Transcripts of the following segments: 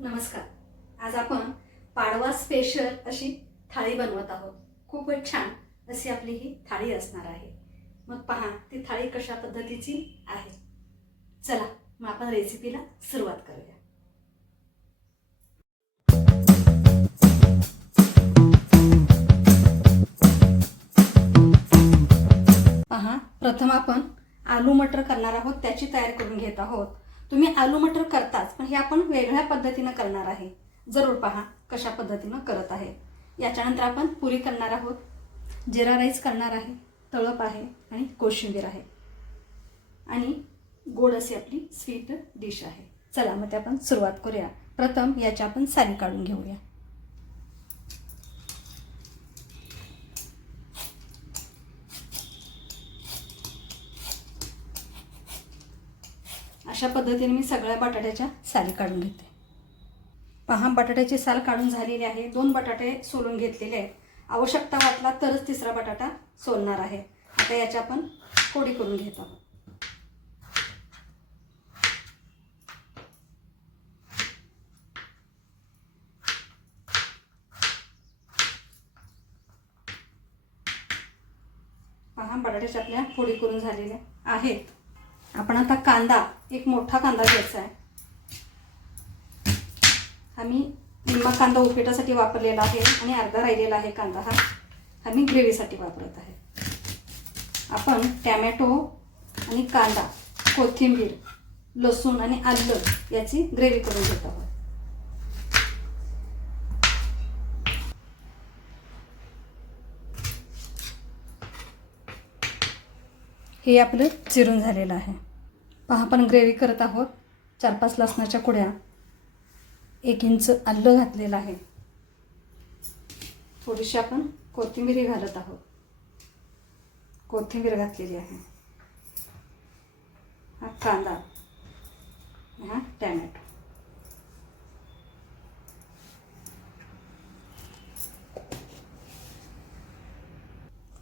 नमस्कार. आज आपण पाडवा स्पेशल अशी थाळी बनवत आहोत. खूपच छान अशी आपली ही थाळी असणार आहे. मग पहा ती थाळी कशा पद्धतीची आहे? चला मग आपण रेसिपीला सुरुवात करूया. पहा प्रथम आपण आलू मटर करणार आहोत त्याची तयारी करून घेत आहोत. तुम्ही आलू मटर करताच पण हे आपण वेगळ्या पद्धतीनं करणार आहे. जरूर पहा कशा पद्धतीनं करत आहे. याच्यानंतर आपण पुरी करणार आहोत. जिरा राईस करणार आहे तळप आहे आणि कोशिंबीर आहे. आणि गोड अशी आपली स्वीट डिश आहे. चला मग ते आपण सुरुवात करूया. प्रथम याच्या आपण साली काढून घेऊया. अशा पद्धतीने मी सगळ्या बटाट्याच्या साली काढून घेते. पहा बटाट्याची साल काढून झालेली आहे. दोन बटाटे सोलून घेतलेले आहेत. आवश्यकता वाटला तरच तिसरा बटाटा सोलणार आहे. आता याच्या आपण फोडी करून घेत. आहोत पहा बटाट्याच्या आपल्या फोडी करून झालेल्या आहेत. आपण आता कांदा एक मोठा कांदा घ्यायचा आहे. आम्ही निम्मा कांदा उपेटासाठी वापरलेला आहे आणि अर्धा राहिलेला आहे कांदा हा. आम्ही ग्रेव्हीसाठी वापरत आहे. आपण टॅमॅटो आणि कांदा कोथिंबीर लसूण आणि आलं याची ग्रेव्ही करून घेत आहोत. हे आपलं चिरून झालेलं आहे. पहा आपण ग्रेव्ही करत आहोत. चार पाच लसणाच्या कुड्या. एक इंच आलं घातलेलं आहे. थोडीशी आपण कोथिंबीर घालत आहोत. कोथिंबीर घातलेली आहे. हा कांदा. हा टॅमॅटो.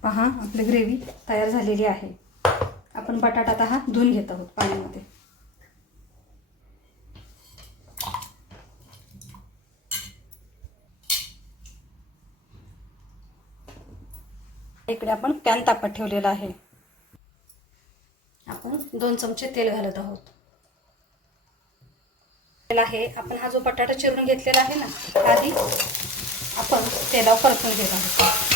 पहा आपली ग्रेव्ही तयार झालेली आहे. आपण बटाटा आता हा धुवून घेत आहोत पाण्यामध्ये. इकडे आपण पॅन तापत ठेवलेला आहे. आपण दोन चमचे तेल घालत आहोत. तेल आहे आपण हा जो बटाटा चिरून घेतलेला आहे ना आधी आपण तेलावर परतून घेत आहोत.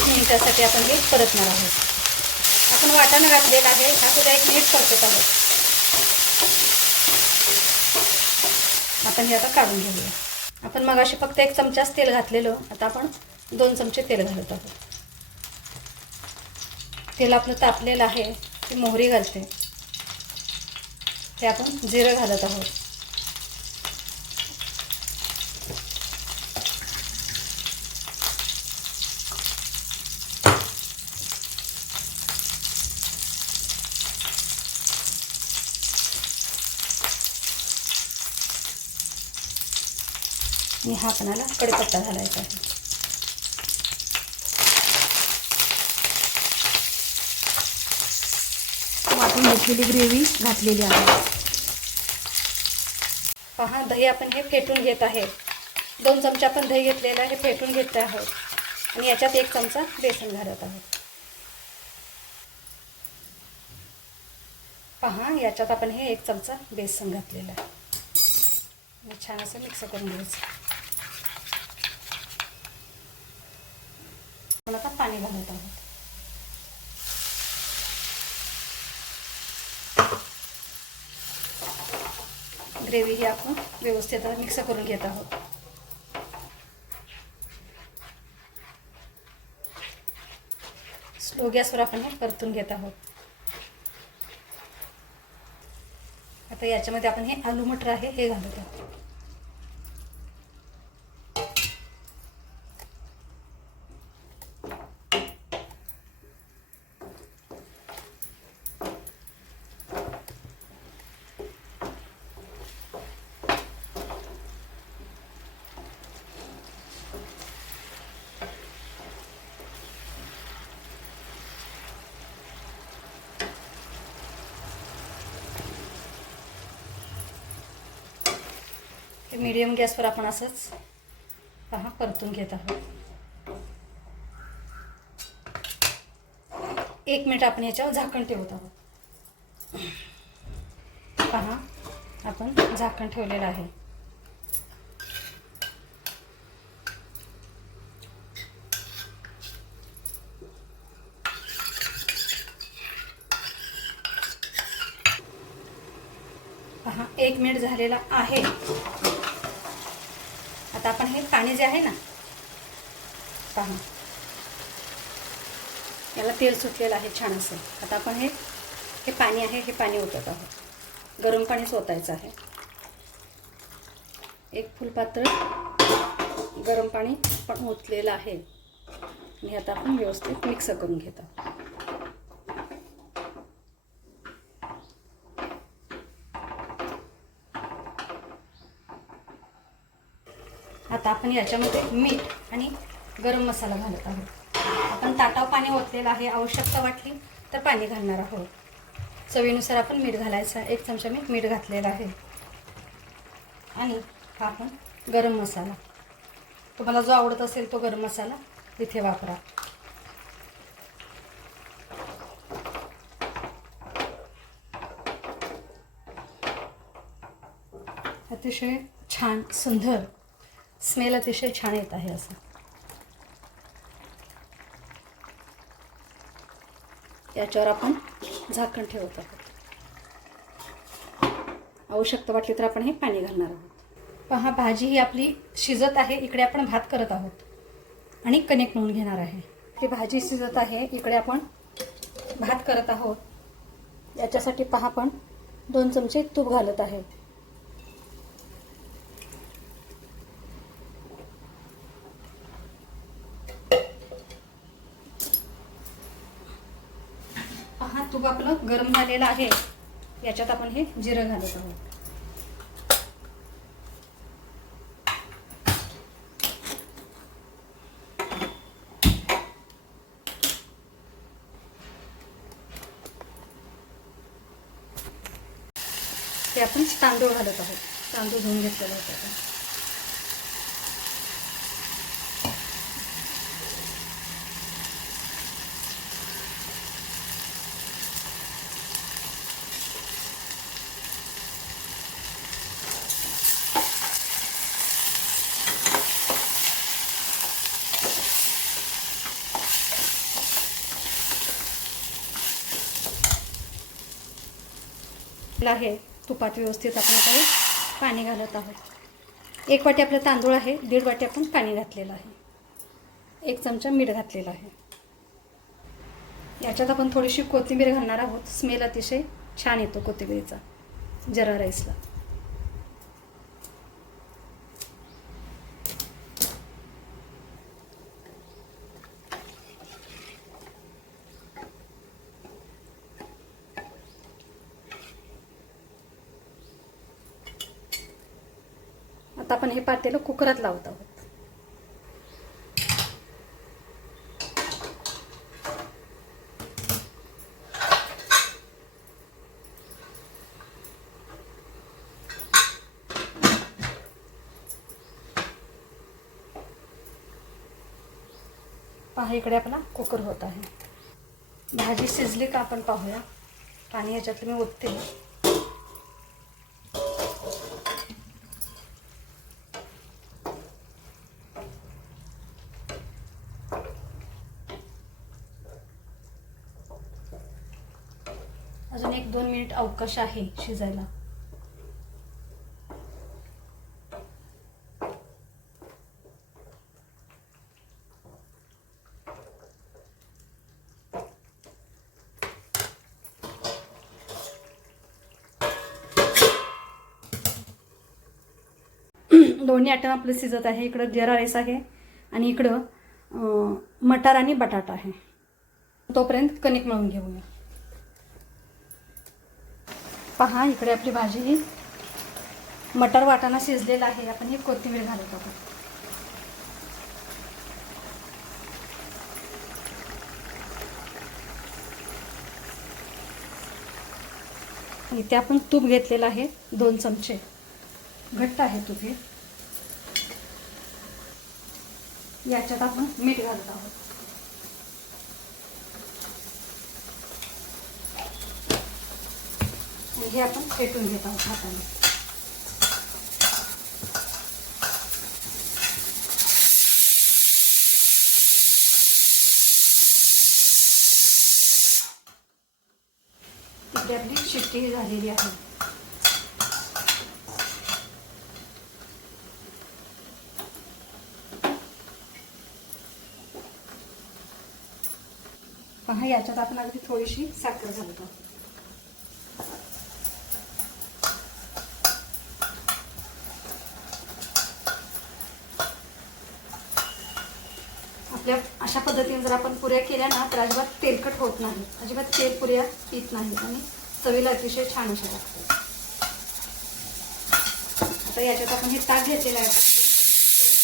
एक मिनिटासाठी आपण हे परतणार आहोत. आपण वाटाणा घातलेला आहे. हा सुद्धा एक मिनिट परतत आहोत. आपण हे आता काढून घेऊया. आपण मगाशी फक्त एक चमचाच तेल घातलेलं. आता आपण दोन चमचे तेल घालत आहोत. तेल आपलं तापलेलं आहे. ती मोहरी घालते. ते आपण जिरं घालत आहोत. मी हा आपणाला कडीपत्ता घालायचा आहे. वाटून घेतलेली ग्रेव्ही घातलेली आहे. पहा दही आपण हे फेटून घेत आहे. दोन चमचे आपण दही घेतलेलं आहे फेटून घेत आहोत. आणि याच्यात एक चमचा बेसन घालत आहोत. पहा याच्यात आपण हे एक चमचा बेसन घातलेलं आहे. छान असं मिक्स करून घ्यायचं आपण आता पाणी घालत आहोत. ग्रेव्ही ही आपण व्यवस्थित मिक्स करून घेत आहोत. स्लो गॅसवर आपण हे परतून घेत आहोत. आता याच्यामध्ये आपण हे आलू मटर आहे हे घालत आहोत. मीडियम गॅसवर आपण असंच पहा परतून घेत आहोत. एक मिनिट आपण याच्यावर झाकण ठेवत आहोत. पहा आपण झाकण ठेवलेलं आहे. पहा एक मिनिट झालेला आहे. आपण हे पाणी जे आहे ना पहा. याला तेल सुटलेलं आहे छान असं. आता आपण हे हे पाणी आहे हे पाणी ओतत आहोत. गरम पाणी ओतायचं आहे. एक फुलपात्र गरम पाणी पण ओतलेलं आहे. आणि आता आपण व्यवस्थित मिक्स करून घेत आता आपण याच्यामध्ये मीठ आणि गरम मसाला घालत आहोत. आपण ताटाव पाणी ओतलेलं आहे आवश्यकता वाटली तर पाणी घालणार आहोत. चवीनुसार आपण मीठ घालायचं एक चमचा मी मीठ घातलेलं आहे. आणि हा आपण गरम मसाला. तुम्हाला जो आवडत असेल तो गरम मसाला तिथे वापरा. अतिशय छान सुंदर स्मेल अतिशय छान येत आहे असं. याच्यावर आपण झाकण ठेवत आहोत. आवश्यकता वाटली तर आपण हे पाणी घालणार आहोत. पहा भाजी ही आपली शिजत आहे इकडे आपण भात करत आहोत. आणि कनेक्ट म्हणून घेणार आहे. ही भाजी शिजत आहे इकडे आपण भात करत आहोत. याच्यासाठी पहा पण दोन चमचे तूप घालत आहे पहा तूप आपलं गरम झालेलं आहे. याच्यात आपण हे जिरं घालत आहोत. ते आपण तांदूळ घालत आहोत. तांदूळ धुवून घेतलेला होता. आहे. तुपात व्यवस्थित आपण काही पाणी घालत आहोत. एक वाटी आपलं तांदूळ आहे. दीड वाटी आपण पाणी घातलेलं आहे. एक चमचा मीठ घातलेलं आहे. याच्यात आपण थोडीशी कोथिंबीर घालणार आहोत. स्मेल अतिशय छान येतो कोथिंबीरीचा. जरा राईसला आता आपण हे पातेलं कुकरात लावत आहोत. पहा इकडे आपला कुकर होत आहे. भाजी शिजली का आपण पाहूया. पाणी याच्यात मी ओतते अजून एक दोन अवकाश आहे शिजायला? दोन्ही आयटम आपलं शिजत आहे. इकडं जिरा राईस आहे आणि इकडं मटार आणि बटाटा आहे. तोपर्यंत कणिक मळून घेऊया. पहा इकडे आपली भाजी ही. मटर वाटाणा शिजलेला आहे. आपण ही कोथिंबीर घालत आहोत. इथे आपण तूप घेतलेलं आहे दोन चमचे. घट्ट आहे तूप हे. याच्यात आपण मीठ घालत आहोत. म्हणजे हे आपण फेटून घेत आहोत हाताने. इकडे आपली शिट्टी झालेली आहे. पहा याच्यात आपण अगदी थोडीशी साखर घालतो आपल्या अशा पद्धतीने जर आपण पुऱ्या केल्या ना तर अजिबात तेलकट होत नाही. अजिबात तेल पुऱ्या पित नाही. आणि चवीला अतिशय छान अशा लागतात. आता याच्यात आपण हे ताक घेतलेलं आहे आता दोन चमचे तेल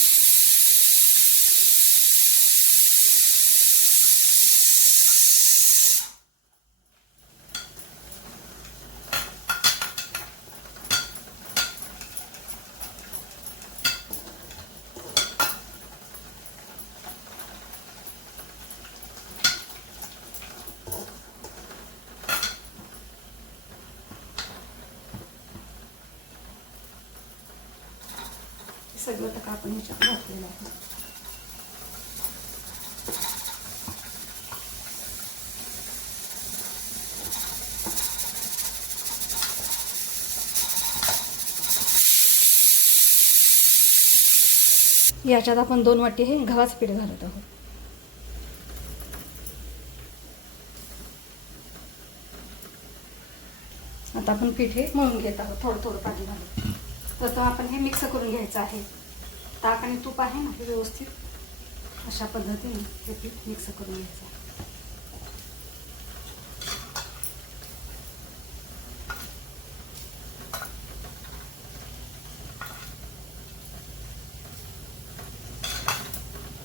हे सगळं टका आपण ह्याच्यात घातलेलं आहे. याच्यात आपण दोन वाटी हे गव्हाचं पीठ घालत आहोत. आता आपण पीठ हे मळून घेत आहोत. थोडं थोडं पाणी घालून. प्रथम आपण हे मिक्स करून घ्यायचं आहे. ताक आणि तूप आहे ना हे व्यवस्थित अशा पद्धतीने हे पीठ मिक्स करून घ्यायचं आहे.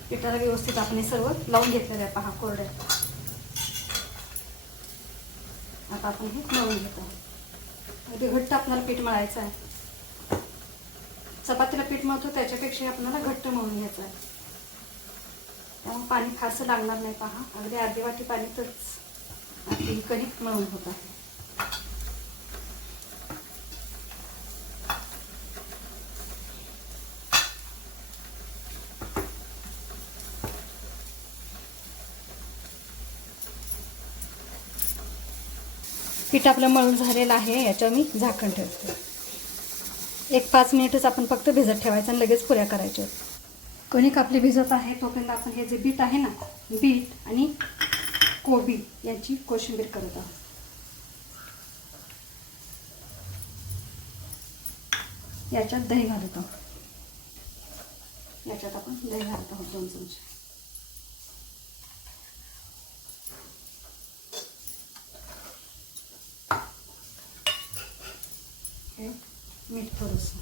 पिठाला व्यवस्थित आपण हे सर्व लावून घेतलेलं आहे पहा कोरड्या. आता आपण हे मळून घेतो. अगदी घट्ट आपल्याला पीठ मळायचं आहे. चपातीला पीठ मळतो त्याच्यापेक्षा आपल्याला घट्ट मळून घ्यायचं आहे. त्यामुळे पाणी फारसं लागणार नाही पहा. अगदी अर्धी वाटी पाणीतच आपली कणिक मळून होत आहे. पीठ आपलं मळून झालेलं आहे याच्यावर मी झाकण ठेवते. एक पाच मिनिटच आपण फक्त भिजत ठेवायचं आणि लगेच पुऱ्या करायच्या. कणिक आपली भिजत आहे तोपर्यंत आपण हे जे बीट आहे ना बीट आणि कोबी यांची कोशिंबीर करत आहोत. याच्यात दही घालत आहोत. याच्यात आपण दही घालत आहोत दोन चमचे हे मीठ थोडंसं.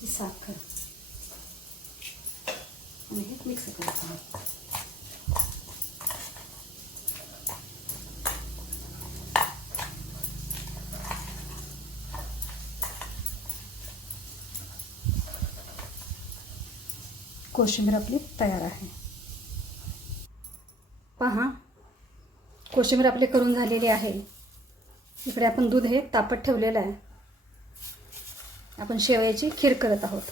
ही साखर. आणि हे मिक्स करायचं कोशिंबीर आपली तयार आहे. पहा कोशिंबीर आपली करून झालेली आहे. इकडे आपण दूध हे तापत ठेवलेलं आहे. आपण शेवयाची खीर करत आहोत.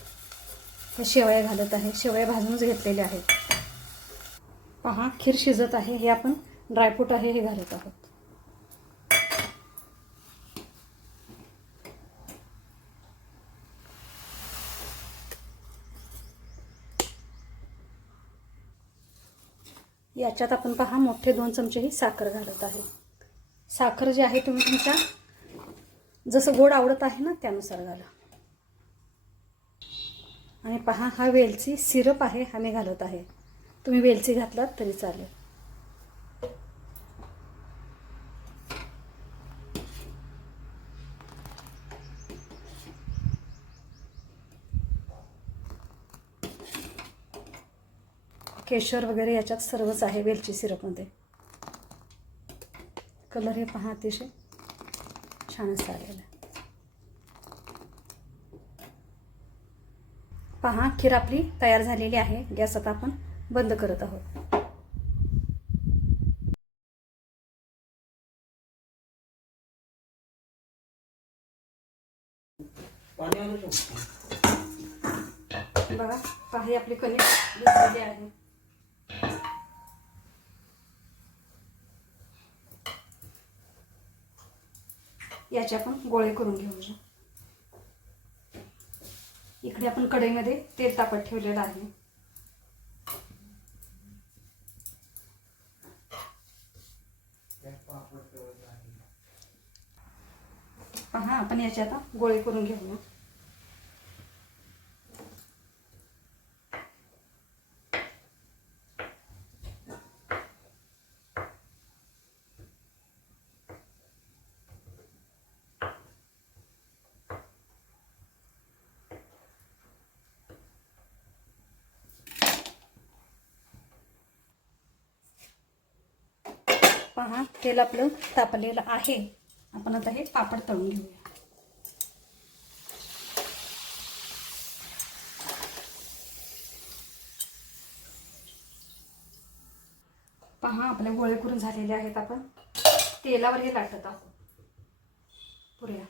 हे शेवया घालत आहे. शेवया भाजूनच घेतलेले आहेत. पहा खीर शिजत आहे. हे आपण ड्रायफ्रूट आहे हे घालत आहोत. याच्यात आपण पहा मोठे दोन चमचे ही साखर घालत आहे. साखर जी आहे तुम्ही तुमच्या जसं गोड आवडत आहे ना त्यानुसार घाला. आणि पहा हा वेलची सिरप आहे हा मी घालत आहे. तुम्ही वेलची घातलात तरी चालेल. केशर वगैरे याच्यात सर्वच आहे वेलची सिरपमध्ये. कलर हे पहा अतिशय छान असं आलेलं पहा खीर आपली तयार झालेली आहे. गॅस आता आपण बंद करत आहोत. बघा पहा आपली कणिक भिजलेली आहे. याचे आपण गोळे करून घेऊया. इकडे आपण कढईमध्ये तेल तापत ठेवलेलं आहे. पहा आपण याचे आता गोळे करून घेऊया. पहा तेल आपलं तापलेलं आहे. आपण आता हे पापड तळून घेऊया. पहा आपले गोळे करून झालेले आहेत आपण. तेलावर हे लाटत आहोत. पुऱ्या.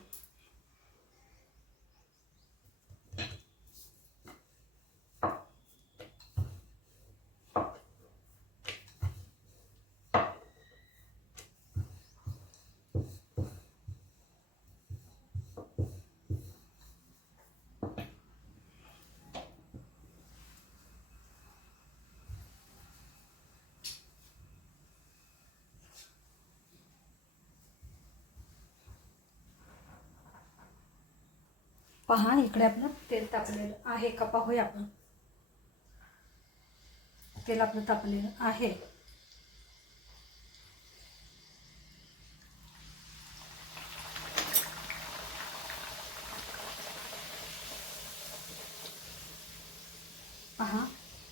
पहा इकडे आपलं तेल तापलेलं आहे. का पाहूया आपण. तेल आपलं तापलेलं आहे. पहा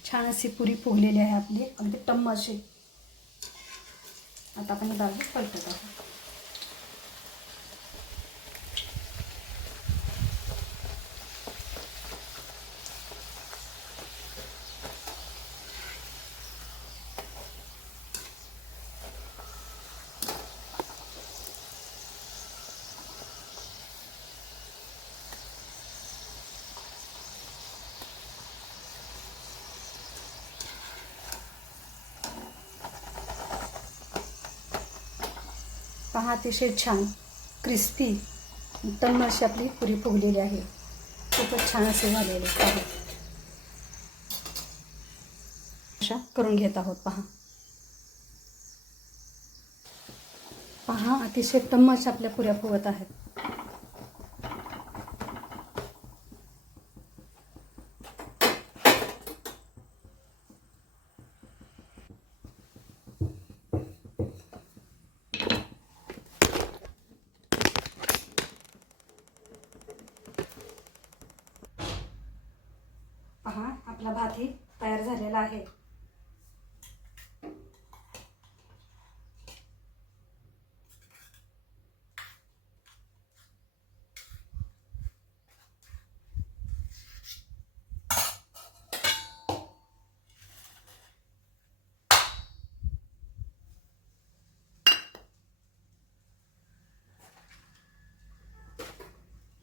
छान अशी पुरी फुगलेली आहे आपली. अगदी टम्म अशी आता आपण ही बाजू पलटत आहोत. पहा अतिशय छान क्रिस्पी उत्तम अशी आपली पुरी फुगलेली आहे. खूपच छान असे झालेले आहे. अशा करून घेत आहोत पहा. पहा अतिशय टम्म अशा आपल्या पुऱ्या फुगत आहेत पहा आपला भातही तयार झालेला आहे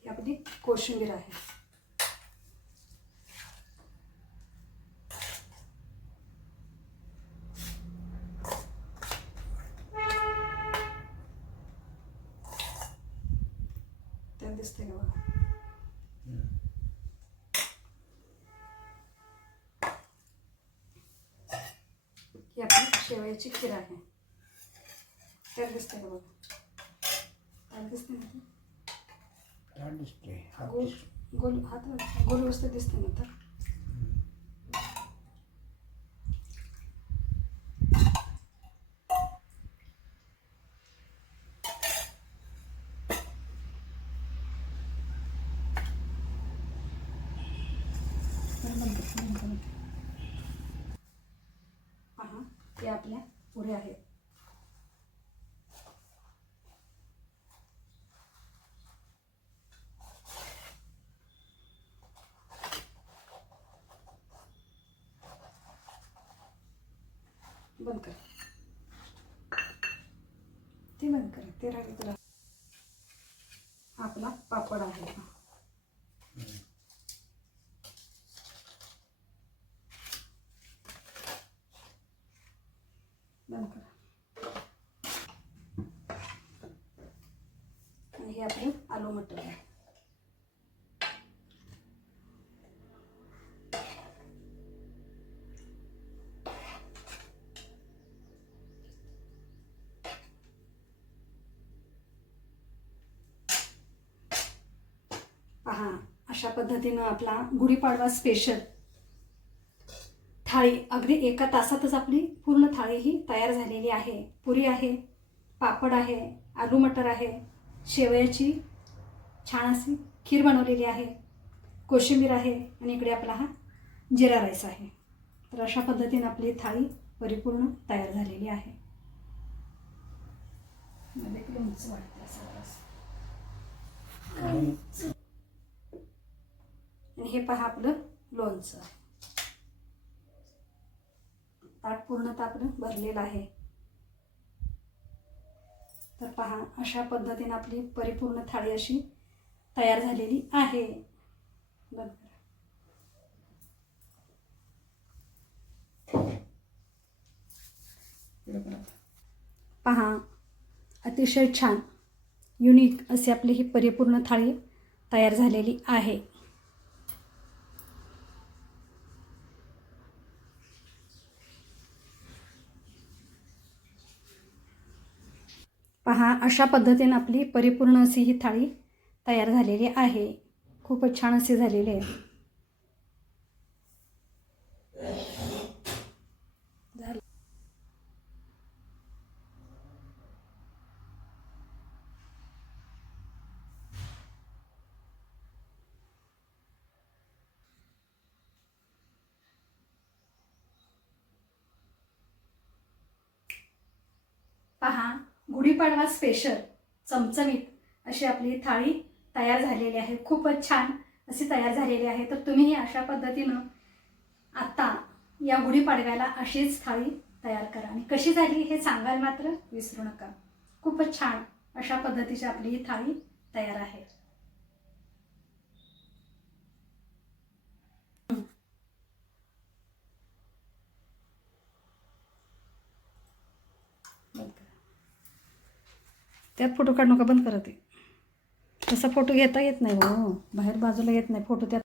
ही आपली कोशिंबीर आहे त्यात दिसते का बघा ही आपली शेवयाची खीर आहे त्यात दिसते का बघा त्यात दिसते ना ती? काय दिसते हा गोल गोल हात गोल व्यवस्थित दिसते ना तर पहा ते आपल्या पुढे आहेत बंद कर ते बंद करा ते राहिले तर आपला पापड आहे. बंद आणि हे आपले आलू मटर आहे. पद्धतीनं आपला गुढीपाडवा स्पेशल थाळी अगदी एका तासातच आपली पूर्ण थाळी ही तयार झालेली आहे. पुरी आहे पापड आहे आलू मटर आहे शेवयाची छान अशी खीर बनवलेली आहे कोशिंबीर आहे आणि इकडे आपला हा जिरा राईस आहे. तर अशा पद्धतीने आपली थाळी परिपूर्ण तयार झालेली आहे. मध्ये एक असं आणि हे पहा आपलं लोणचं. ताट पूर्णतः आपलं भरलेलं आहे. तर पहा अशा पद्धतीने आपली परिपूर्ण थाळी अशी तयार झालेली आहे. पहा अतिशय छान युनिक अशी आपली ही परिपूर्ण थाळी तयार झालेली आहे पहा अशा पद्धतीने आपली परिपूर्ण अशी ही थाळी तयार झालेली आहे. खूपच छान अशी झालेली आहे पहा. गुढीपाडवा स्पेशल चमचमीत अशी आपली थाळी तयार झालेली आहे. खूपच छान अशी तयार झालेली आहे. तर तुम्हीही अशा पद्धतीनं आत्ता या गुढीपाडव्याला अशीच थाळी तयार करा. आणि कशी झाली हे सांगायला मात्र विसरू नका. खूपच छान अशा पद्धतीची आपली ही थाळी तयार आहे. त्यात फोटो काढू नका बंद करा ते तसा फोटो घेता येत नाही हो. बाहेर बाजूला येत नाही. फोटो त्यात